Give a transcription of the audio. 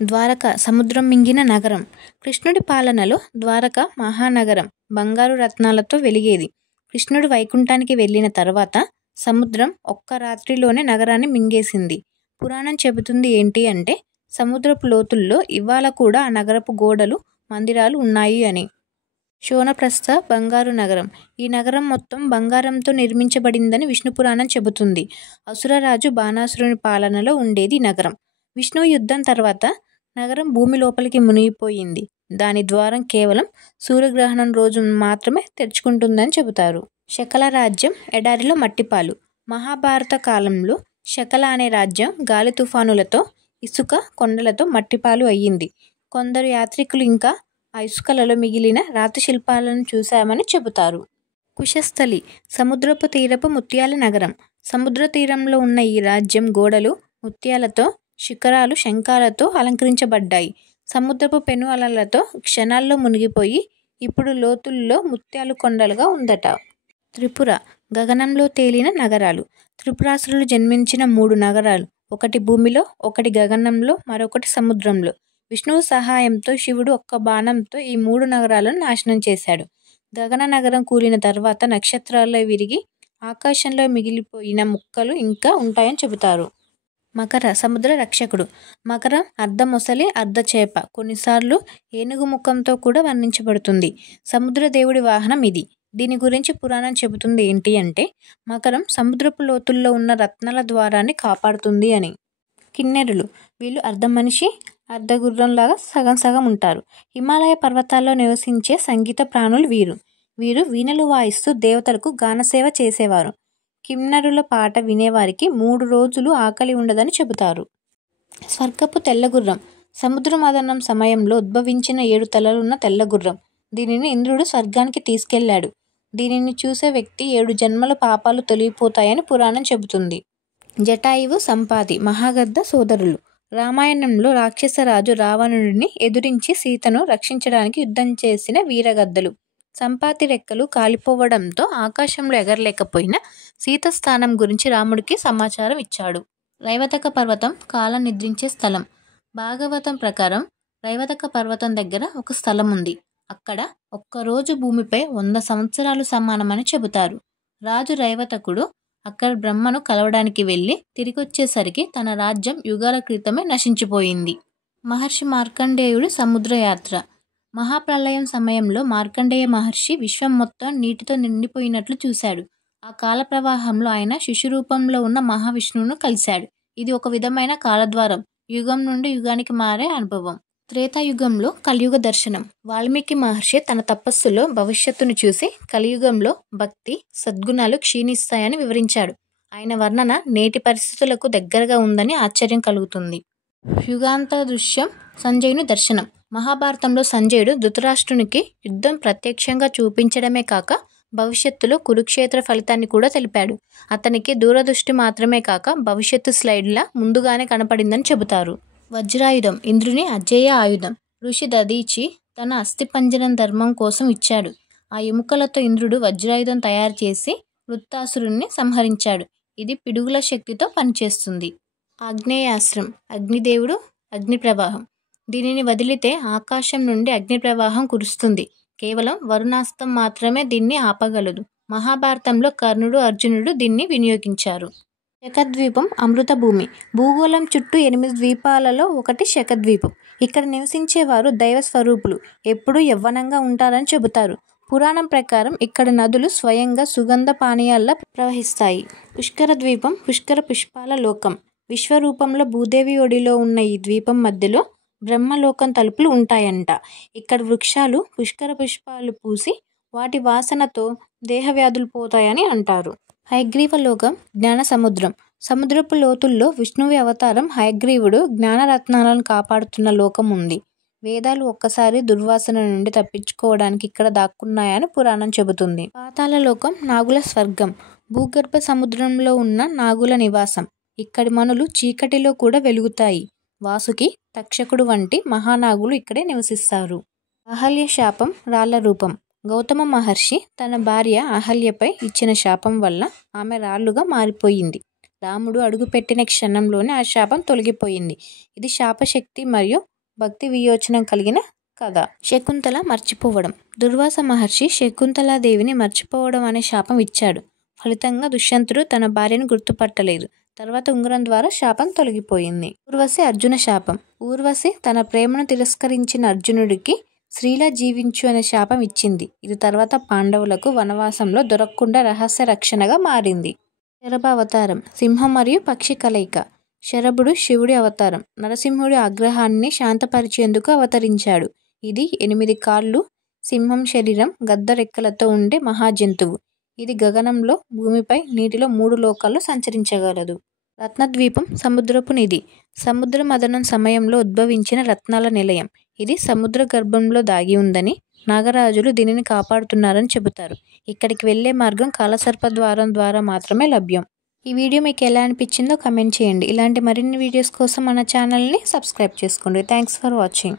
ద్వారక సముద్రం మింగిన నగరం. కృష్ణుడి పాలనలో ద్వారక మహానగరం బంగారు రత్నాలతో వెలిగేది. కృష్ణుడు వైకుంఠానికి వెళ్ళిన తర్వాత సముద్రం ఒక్క రాత్రిలోనే నగరాన్ని మింగేసింది. పురాణం చెబుతుంది ఏంటి అంటే, సముద్రపు లోతుల్లో ఇవాళ కూడా ఆ నగరపు గోడలు, మందిరాలు ఉన్నాయి అని. శోణప్రస్థ బంగారు నగరం. ఈ నగరం మొత్తం బంగారంతో నిర్మించబడిందని విష్ణు పురాణం చెబుతుంది. అసురరాజు బాణాసురుని పాలనలో ఉండేది ఈ నగరం. విష్ణువు యుద్ధం తర్వాత నగరం భూమి లోపలికి మునిగిపోయింది. దాని ద్వారం కేవలం సూర్యగ్రహణం రోజు మాత్రమే తెరుచుకుంటుందని చెబుతారు. శకల రాజ్యం ఎడారిలో మట్టిపాలు. మహాభారత కాలంలో శకల అనే రాజ్యం గాలి తుఫానులతో, ఇసుక కొండలతో మట్టిపాలు అయ్యింది. కొందరు యాత్రికులు ఇంకా ఆ ఇసుకలలో మిగిలిన రాతి శిల్పాలను చూశామని చెబుతారు. కుశస్థలి సముద్రపు తీరపు ముత్యాల నగరం. సముద్ర తీరంలో ఉన్న ఈ రాజ్యం గోడలు ముత్యాలతో, శిఖరాలు శంఖాలతో అలంకరించబడ్డాయి. సముద్రపు పెను అలలతో క్షణాల్లో మునిగిపోయి ఇప్పుడు లోతుల్లో ముత్యాలు కొండలుగా ఉందట. త్రిపుర గగనంలో తేలిన నగరాలు. త్రిపురాసురులు జన్మించిన 3 నగరాలు, ఒకటి భూమిలో, ఒకటి గగనంలో, మరొకటి సముద్రంలో. విష్ణువు సహాయంతో శివుడు ఒక్క బాణంతో ఈ 3 నగరాలను నాశనం చేశాడు. గగన నగరం కూలిన తర్వాత నక్షత్రాల్లో విరిగి ఆకాశంలో మిగిలిపోయిన ముక్కలు ఇంకా ఉంటాయని చెబుతారు. మకర సముద్ర రక్షకుడు. మకరం అర్ధ మొసలి, అర్ధ చేప, కొన్నిసార్లు ఏనుగు ముఖంతో కూడా వర్ణించబడుతుంది. సముద్ర దేవుడి వాహనం ఇది. దీని గురించి పురాణం చెబుతుంది ఏంటి అంటే, మకరం సముద్రపు లోతుల్లో ఉన్న రత్నాల ద్వారాన్ని కాపాడుతుంది అని. కిన్నెరులు. వీళ్ళు అర్ధ మనిషి, అర్ధ గుర్రంలాగా సగం సగం ఉంటారు. హిమాలయ పర్వతాల్లో నివసించే సంగీత ప్రాణులు వీరు. వీరు వీణలు వాయిస్తూ దేవతలకు గానసేవ చేసేవారు. కిన్నరుల పాట వినేవారికి 3 రోజులు ఆకలి ఉండదని చెబుతారు. స్వర్గపు తెల్లగుర్రం. సముద్ర మథనం సమయంలో ఉద్భవించిన 7 తలలున్న తెల్లగుర్రం. దీనిని ఇంద్రుడు స్వర్గానికి తీసుకెళ్లాడు. దీనిని చూసే వ్యక్తి 7 జన్మల పాపాలు తొలగిపోతాయని పురాణం చెబుతుంది. జటాయువు, సంపాతి మహాగద్ద సోదరులు. రామాయణంలో రాక్షసరాజు రావణుడిని ఎదురించి సీతను రక్షించడానికి యుద్ధం చేసిన వీరగద్దలు. సంపాతి రెక్కలు కాలిపోవడంతో ఆకాశంలో ఎగరలేకపోయిన సీత స్థానం గురించి రాముడికి సమాచారం ఇచ్చాడు. రైవతక పర్వతం కాలం నిద్రించే స్థలం. భాగవతం ప్రకారం రైవతక పర్వతం దగ్గర ఒక స్థలం ఉంది. అక్కడ ఒక్కరోజు భూమిపై 100 సంవత్సరాలు సమానమని చెబుతారు. రాజు రైవతకుడు అక్కడ బ్రహ్మను కలవడానికి వెళ్ళి తిరిగొచ్చేసరికి తన రాజ్యం యుగాల క్రితమే నశించిపోయింది. మహర్షి మార్కండేయుడు సముద్రయాత్ర. మహాప్రళయం సమయంలో మార్కండేయ మహర్షి విశ్వం మొత్తం నీటితో నిండిపోయినట్లు చూశాడు. ఆ కాల ప్రవాహంలో ఆయన శిశురూపంలో ఉన్న మహావిష్ణువును కలిశాడు. ఇది ఒక విధమైన కాలద్వారం, యుగం నుండి యుగానికి మారే అనుభవం. త్రేతాయుగంలో కలియుగ దర్శనం. వాల్మీకి మహర్షి తన తపస్సులో భవిష్యత్తును చూసి కలియుగంలో భక్తి, సద్గుణాలు క్షీణిస్తాయని వివరించాడు. ఆయన వర్ణన నేటి పరిస్థితులకు దగ్గరగా ఉందని ఆశ్చర్యం కలుగుతుంది. యుగాంత దృశ్యం. సంజయుని దర్శనం. మహాభారతంలో సంజయుడు ధృతరాష్ట్రునికి యుద్ధం ప్రత్యక్షంగా చూపించడమే కాక భవిష్యత్తులో కురుక్షేత్ర ఫలితాన్ని కూడా తెలిపాడు. అతనికి దూరదృష్టి మాత్రమే కాక భవిష్యత్తు స్లైడ్లా ముందుగానే కనపడిందని చెబుతారు. వజ్రాయుధం ఇంద్రుని అజేయ ఆయుధం. ఋషి దధీచి తన అస్థిపంజరం ధర్మం కోసం ఇచ్చాడు. ఆ ఎముకలతో ఇంద్రుడు వజ్రాయుధం తయారు చేసి వృత్తాసురుణ్ణి సంహరించాడు. ఇది పిడుగుల శక్తితో పనిచేస్తుంది. ఆగ్నేయాస్త్రం. అగ్నిదేవుడు, అగ్ని ప్రవాహం. దీనిని వదిలితే ఆకాశం నుండి అగ్ని ప్రవాహం కురుస్తుంది. కేవలం వరుణాస్త్రం మాత్రమే దీన్ని ఆపగలదు. మహాభారతంలో కర్ణుడు, అర్జునుడు దీన్ని వినియోగించారు. శకద్వీపం అమృత భూమి. భూగోళం చుట్టూ 8 ద్వీపాలలో ఒకటి శకద్వీపం. ఇక్కడ నివసించేవారు దైవ స్వరూపులు. ఎప్పుడూ యవ్వనంగా ఉంటారని చెబుతారు. పురాణం ప్రకారం ఇక్కడ నదులు స్వయంగా సుగంధ పానీయాల్లా ప్రవహిస్తాయి. పుష్కర ద్వీపం పుష్కర పుష్పాల లోకం. విశ్వరూపంలో భూదేవి ఒడిలో ఉన్న ఈ ద్వీపం మధ్యలో బ్రహ్మలోకం తలుపులు ఉంటాయంట. ఇక్కడ వృక్షాలు పుష్కర పుష్పాలు పూసి వాటి వాసనతో దేహవ్యాధులు పోతాయని అంటారు. హయగ్రీవలోకం జ్ఞాన సముద్రం. సముద్రపు లోతుల్లో విష్ణువి అవతారం హయగ్రీవుడు జ్ఞానరత్నాలను కాపాడుతున్న లోకం ఉంది. వేదాలు ఒక్కసారి దుర్వాసన నుండి తప్పించుకోవడానికి ఇక్కడ దాక్కున్నాయని పురాణం చెబుతుంది. పాతాళలోకం నాగుల స్వర్గం. భూగర్భ సముద్రంలో ఉన్న నాగుల నివాసం. ఇక్కడి మనులు చీకటిలో కూడా వెలుగుతాయి. వాసుకి, తక్షకుడు వంటి మహానాగులు ఇక్కడే నివసిస్తారు. అహల్య శాపం రాళ్ల రూపం. గౌతమ మహర్షి తన భార్య అహల్యపై ఇచ్చిన శాపం వల్ల ఆమె రాళ్లుగా మారిపోయింది. రాముడు అడుగుపెట్టిన క్షణంలోనే ఆ శాపం తొలగిపోయింది. ఇది శాపశక్తి మరియు భక్తి వియోచనం కలిగిన కథ. శకుంతల మర్చిపోవడం. దుర్వాస మహర్షి శకుంతలాదేవిని మర్చిపోవడం అనే శాపం ఇచ్చాడు. ఫలితంగా దుష్యంతుడు తన భార్యను గుర్తుపట్టలేదు. తర్వాత ఉంగరం ద్వారా శాపం తొలగిపోయింది. ఊర్వశి అర్జున శాపం. ఊర్వశి తన ప్రేమను తిరస్కరించిన అర్జునుడికి స్త్రీలా జీవించు అనే శాపం ఇచ్చింది. ఇది తర్వాత పాండవులకు వనవాసంలో దొరకకుండా రహస్య రక్షణగా మారింది. శరభ అవతారం. సింహం మరియు పక్షి కలయిక. శరభుడు శివుడి అవతారం. నరసింహుడి ఆగ్రహాన్ని శాంతపరిచేందుకు అవతరించాడు. ఇది 8 కాళ్ళు, సింహం శరీరం, గద్ద రెక్కలతో ఉండే మహాజంతువు. ఇది గగనంలో, భూమిపై, నీటిలో 3 లోకాల్లో సంచరించగలదు. రత్నద్వీపం సముద్రపు నిధి. సముద్ర మథనం సమయంలో ఉద్భవించిన రత్నాల నిలయం. ఇది సముద్ర గర్భంలో దాగి ఉందని, నాగరాజులు దీనిని కాపాడుతున్నారని చెబుతారు. ఇక్కడికి వెళ్లే మార్గం కాలసర్ప ద్వారం ద్వారా మాత్రమే లభ్యం. ఈ వీడియో మీకు ఎలా అనిపించిందో కమెంట్ చేయండి. ఇలాంటి మరిన్ని వీడియోస్ కోసం మన ఛానల్ని సబ్స్క్రైబ్ చేసుకోండి. Thanks for watching.